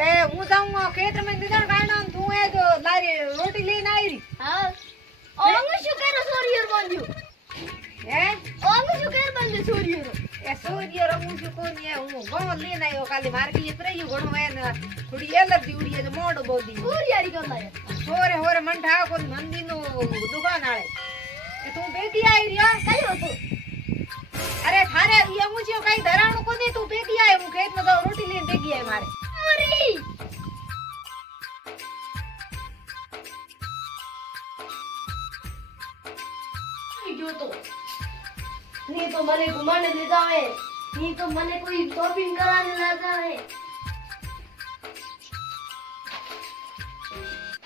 ए હું જાઉં ખેતર માં નિદાન કાઢો તું એ જો લારી રોટી લઈને આવી રી હા ઓંગ શું કરે સોરિયર બંધ્યું હે ઓંગ શું કરે બંધ્યું સોરિયર એ સોરિયર હું શું કોની હું ગો લઈને આવ્યો કાલે માર્કેટ પ્રયું ઘણો એ થોડી એલર્જી ઉડી છે મોડો બોધી સોરિયારી ગલાય હોરે હોરે મંઠા કોઈ મંદી નું દુકાન આળે એ તું બેટી આવી રી કઈ હતો અરે થારે ઈ હું છે કઈ ધરાણું કોની તું બેટી આવી હું ખેત માં તો રોટી લઈને બેગી આવી મારે અરે जो तो नहीं तो मने घुमाने ले जावे नहीं तो मने कोई शॉपिंग कराने ले जावे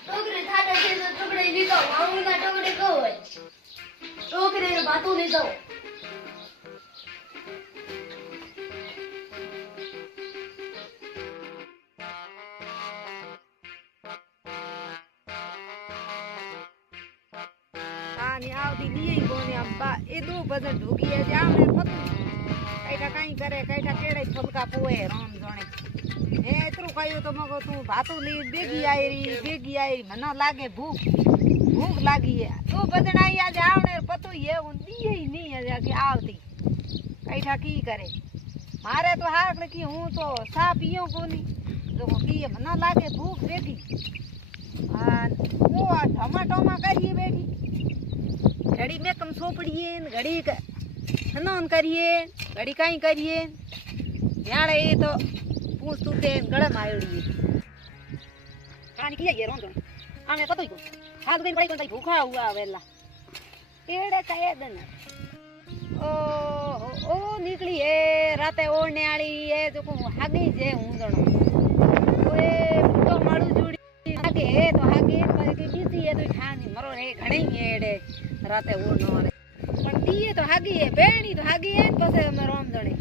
टोकरे थाने से तो टुकड़े ले जाओ मांगूंगा टोकरे को है टोकरे बातों ले जाओ આની આવતી દીઈ કોને અંબા એ દો બજન ઢોગી એ જાવને પતું કઈટા કાઈ કરે કઈટા કેડે ફલકા પોએ રામ જોણે એ એતરું કયો તો મગો તું ભાતું લી બેગી આયરી મને લાગે ભૂખ લાગી હે તું બજન આઈ આજે આવને પતું એ હું દીઈ ની આજે કે આવતી કઈટા કી કરે મારે તો હાકડે કી હું તો સા પીયો કોની જો કી મને લાગે ભૂખ બેગી આ હું આ ટમાટોમાં કરીએ બેઠી घड़ी में कम सोपड़िए घड़ी हनन करिए घड़ी कहीं करिए यार ये तो पूछ तू के गड़ा मायोड़ी कहानी किया ये रोंदो आने पतो ही को हाथ दिन पड़ी कोई भूखा हुआ वेला एड़े कहे दिन ओ निकली है राते ओढ़ने वाली है जो को हागी जे ऊंदणो ओए तो माड़ू जुड़ी हागे है तो हागे पर के बीसी है तो खानी मरो रे घणी एड़े राते वो न रे पण दीए तो हागी है बेणी तो हागी है पसे हम राम जणे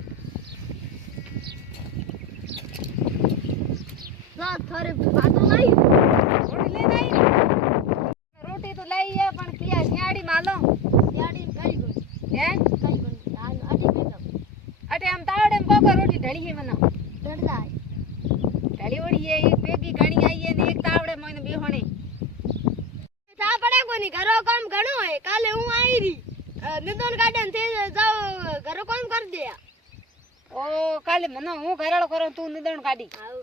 ना थारे बातो नहीं रोटी ले नहीं रोटी तो लाई है पण किया सियाड़ी मालो याडी कई गो है कई गो हाल अटी में तो अटे हम तावड़े में कोको रोटी ढड़ी है मनो डर जाए ढड़ी ओड़ी है एक बेगी घणी आई है ने एक तावड़े मोने बेहोणे ता पड़े कोनी घरो काम घणो है काले हूं आई री निदोन गार्डन थे जाओ घरो काम कर दिया ओ काले मनो हूं घराळो करो तू निदण काढी आव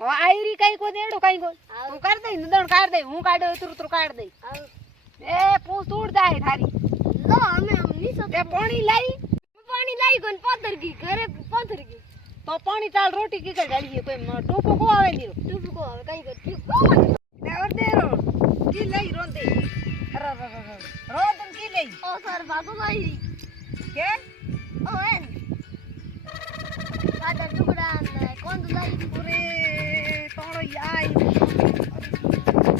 ओ आई री कई को देड़ो कई को आव तू कर दे निदण काढ दे हूं काढो तुर काढ दे आव ए पूछ तोड़ जाए थारी लो हमें हम नहीं सब ते पानी लाई कोन पाथर की घरे पाथर की तो पानी टाल रोटी की कर डाली है कोई टोपो को आवे नी तू को आवे कई को ठीक ने और दे रो की लई रोंदे रोदन की लई ओ सर बाबू लाई के ओ एन सादा टुकड़ा कौन लाई पूरे तोड़ो आई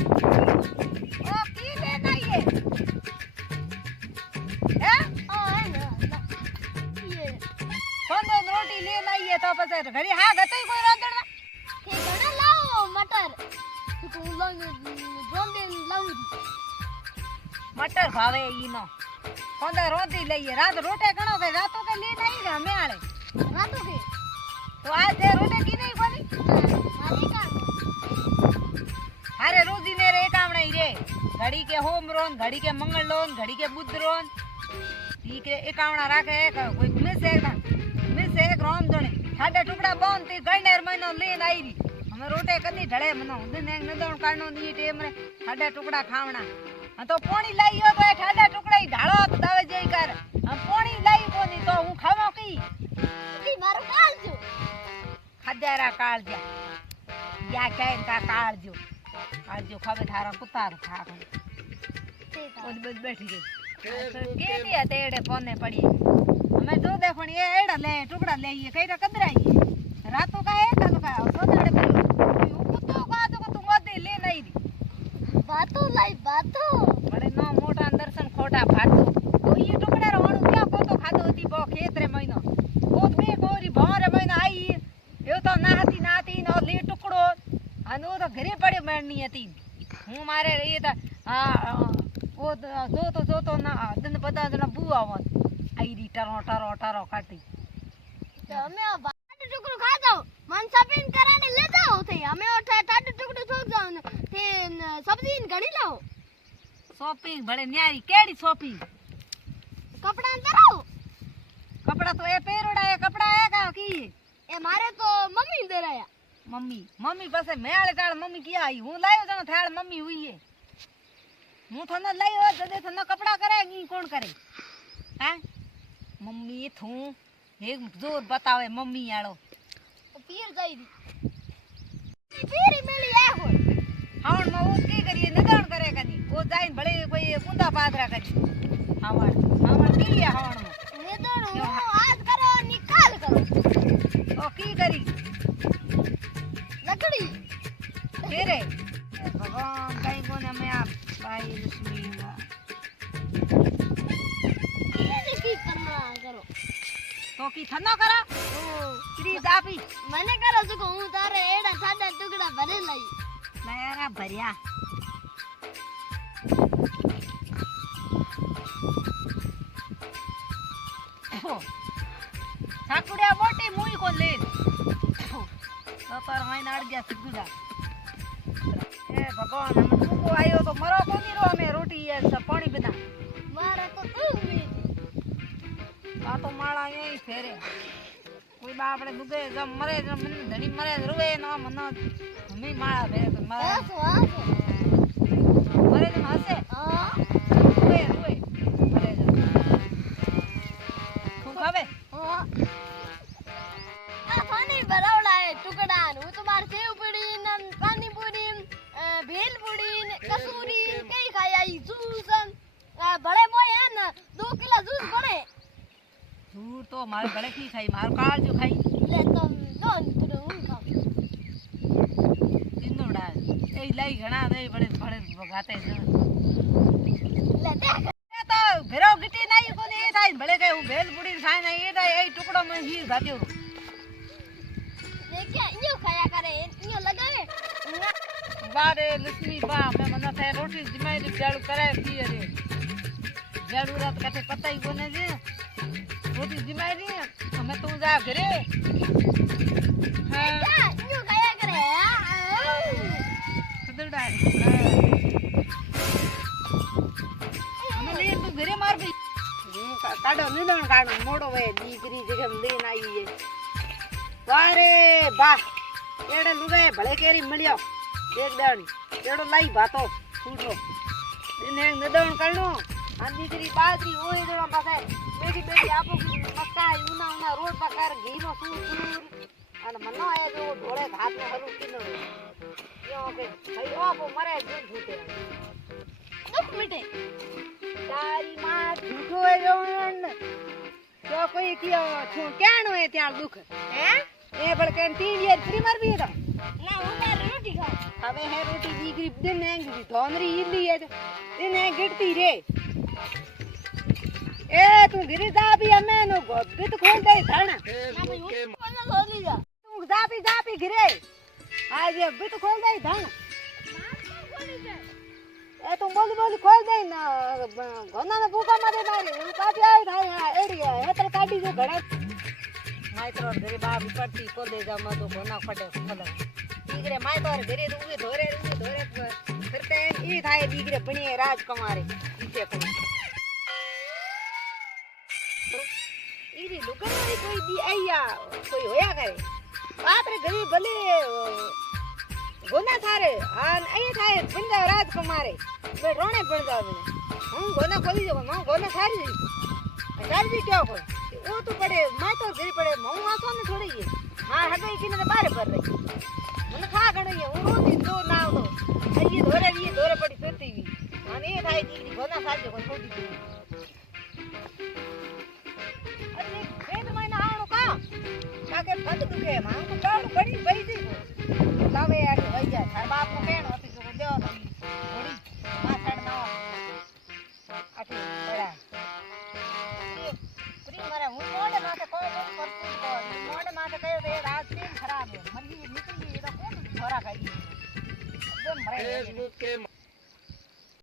ओ की लेना ये हैं ओ एन ये कौन रोटी ले लाई है तो बस घड़ी हां गतई कोई रोंदण ना ठीक है ना लाओ मटर तू लोग जोंदे लाओ मटर भावे ई नो कौन रोटी लई रात रोटे कणो के रातो के ले नहीं रे हमें आले रातों के तो आज दे रोटे की नहीं कोनी मालिक अरे रोजी ने रे कामणे रे घड़ी के होम रोन घड़ी के मंगल लोन घड़ी के बुध रोन ठीक है एकावणा राखे कोई मिस एक रोम जणे साडे टुकड़ा बोन ती गणेर महीनो लेन आई री हमें रोटे कदी ढळे मनो दिन एक नदण काढनो नी टेम रे साडे टुकड़ा खावणा हां तो पानी लाई हो तो ठाडा टुकड़ा ही ढाळो तो दावे जई कर हम पानी लाई कोनी तो हूं खावो की मारो काल जो खजारा काल जा या कहन का काल जो खावे थारा कुत्ता खा ओस बस बैठी गई के दिया तेड़े पोने पड़ी हमें जो देखो ये एड़ा ले टुकड़ा ले ये कईरा कदराई रातों का है कल का तो तेड़े कुत्तो का तो तू मत ले नहीं दी बातो लाई बातो बड़े नो मोटा दर्शन खोटा फाटो तो ये टुकड़ा रोणू क्या को तो खादो होती बो खेत रे महीनो वो पे कोरी भोरे महीना आई यो तो नाती नो ले टुकड़ो अनु तो घरे पड़े मरनी हती हूं मारे ये तो वो जो तो ना दिन बदा जना बुआ वन आई री टरो काटी हमें बात टुकड़ो खा जाओ मन शॉपिंग कराने ले जाओ थे हमें સબ્જી ને ઘણી લાવો શોપિંગ ભલે ન્યારી કેડી શોપિંગ કપડા ને કરાવો કપડા તો એ પહેરોડા એ કપડા એ કા કી એ મારે તો મમ્મી ને દરાયા મમ્મી પાસે મેળે તાળ મમ્મી ક્યાં આવી હું લાવ્યો તને થાળ મમ્મી હુઈએ હું તને લાવ્યો જદે તને કપડા કરે ઈ કોણ કરે હા મમ્મી થું એક જોર બતાવે મમ્મી આળો પીર જઈ દી પીરી મેલી આ હો હાવણ માં ઉત કી કરીએ નિદાણ કરે કદી ઓ જાઈને ભલે કોઈ કુંડા પાદરા કરી હાવણ કી હાવણ માં નિદાણ હું આજ કરો નિકાલ કરો ઓ કી કરી લકડી તેરે ભગવાન કઈ કોને મે આ બાઈ લક્ષ્મી એને કી કરના કરો તો કી થનો કરા શ્રી દાપી મને કરો છો હું તારે એડા સાડા ટુકડા ભરે લઈ મારા ભર્યા ઠાકુડિયા મોટી મુઈ કોણ લે સતર મહિના અડ ગયા સિદ્ધુડા એ ભગવાન અમે ટૂંકો આવ્યો તો મરો કોની રો અમે રોટી પાણી બધા મારે તો તું મી આ તો માળા અહીં ફેરે કોઈ બા આપણે દુગે જમ મરે જમ ધણી મરે રૂવે ન મન હમી માળા ફેરે તો મરે આસો આસો મરે જમ હસે હા રૂવે મરે જમ તું ખાવે હા આ પાણી ભરાવડા એ ટુકડા હું તો માર સેવ પડી ને પાણી પૂરી ભેલ પૂરી ને કસૂરી કઈ ખાઈ આઈ જૂસ ભલે મોય હે ને 2 કિલો જૂસ ભરે ધૂર તો મારે ઘરે કી ખાઈ માર કાળજો ખાઈ લે તો દોન તું હું ખાવ ઇંદોડા એ લઈ ઘણા દઈ પડે ગાતે જ લે દેખ એ તો ભેરો ગીટી નહીં કોને એ થાય ભલે કે હું ભેલ પૂડી ખાઈ ને એ થાય એ ટુકડો માં હી ગાત્યો લે કે ઈયો ખાયા કરે ઈયો લગાવે વારે લક્ષ્મી બા મે મને થાય રોટી જમાઈ જાડુ કરાય દી રે જાડુ રાત કાતે પતાઈ કોને છે રોટી જમાઈ દી અમે તું જા ઘરે હા જા ઈયો ખાયા કરે સદડા અમે લે તું ઘરે માર ભઈ હું કાડો નિદણ કાડો મોડો વે દીકરી જગમ લઈને આવી છે વારે બા એડે લુગે ભલે કેરી મળ્યો એક દાણી એડો લાઈ ભાતો ફૂટો એને નિદણ કાડો આ દીકરી બાજરી ઓય દેવા પાસે બેઠી આપો મકાઈ ઉના રોડ પકાર ઘીનો સૂર અને મનો આયા જો ઢોળે હાથ નો હરું કિલો યો કે ભાઈ ઓપો મરે જૂન ફૂટે દુખ મિટે તારી માં ઝૂઠો હે જોન જો કોઈ કયો છું ક્યાંનો હે ત્યાં દુખ હે એ બળ કે ટીવીએ પ્રીમર બી તો ના હું માર રોટી ખાવ હવે હે રોટી દીકરી દિન હેંગી ધોનરી ઈલી હે દિન હે ગીડતી રે એ તું ગીરી જાબી અમે નો ગીત ખોલ દે થાણા ના ભાઈ હું કોને સોલી જા તું જાબી ગીરે આ જે ગીત ખોલ દે થાણા એ તું બોલી ખોલ દે ના ગોના ને ભૂકા મારે મારી હું કાપી આવી થાય હા એડી હેતર કાઢી જો ઘડા માઈત્રો ઘરે બાપ પડતી ખોલ દે જા મતો ગોના ફટે ખોલ દીકરે માઈતો ઘરે ઉગે ધોરે કરતે ઈ થાય દીકરે ભણીએ રાજકુમારે ઈતે કોઈ ઈરી લુગડવાળી કોઈ દી આયા કોઈ હોયા કરે બાપરે ઘરે ભલે ગોના થારે આન અહીં થાય પંજા રાજકુમારે બે રોણે પંજા મને હું ગોના ખોલી જો હું ગોના ખારી ખારી ક્યો કોઈ ઓ તો પડે માં તો ઘરે પડે હું આસો ને થોડી ગઈ હા હગઈ કીને બારે પર રહી મને ખા ગણી હું રોતી દો ના આવતો અજી ધોરે પડી ફરતી ગઈ અને એ થાય દીકરી ગોના ખાજો કોઈ છોડી ગઈ અરે બેન મહિના આણો કા કાકે પગ દુખે માં તો કાળું પડી પડી ગઈ લાવે યાર વઈ જાય તાર બાપ નો કેણો હતી તો દેવો થોડી માથાડ ના આટી બડા પ્રી મારે હું મોડે માથે કોઈ પરતું તો મોડે માથે કયો તો એ રાત કેમ ખરાબ હે મરી નીકળી ગઈ તો કોણ છોરા કરી એકદમ મરે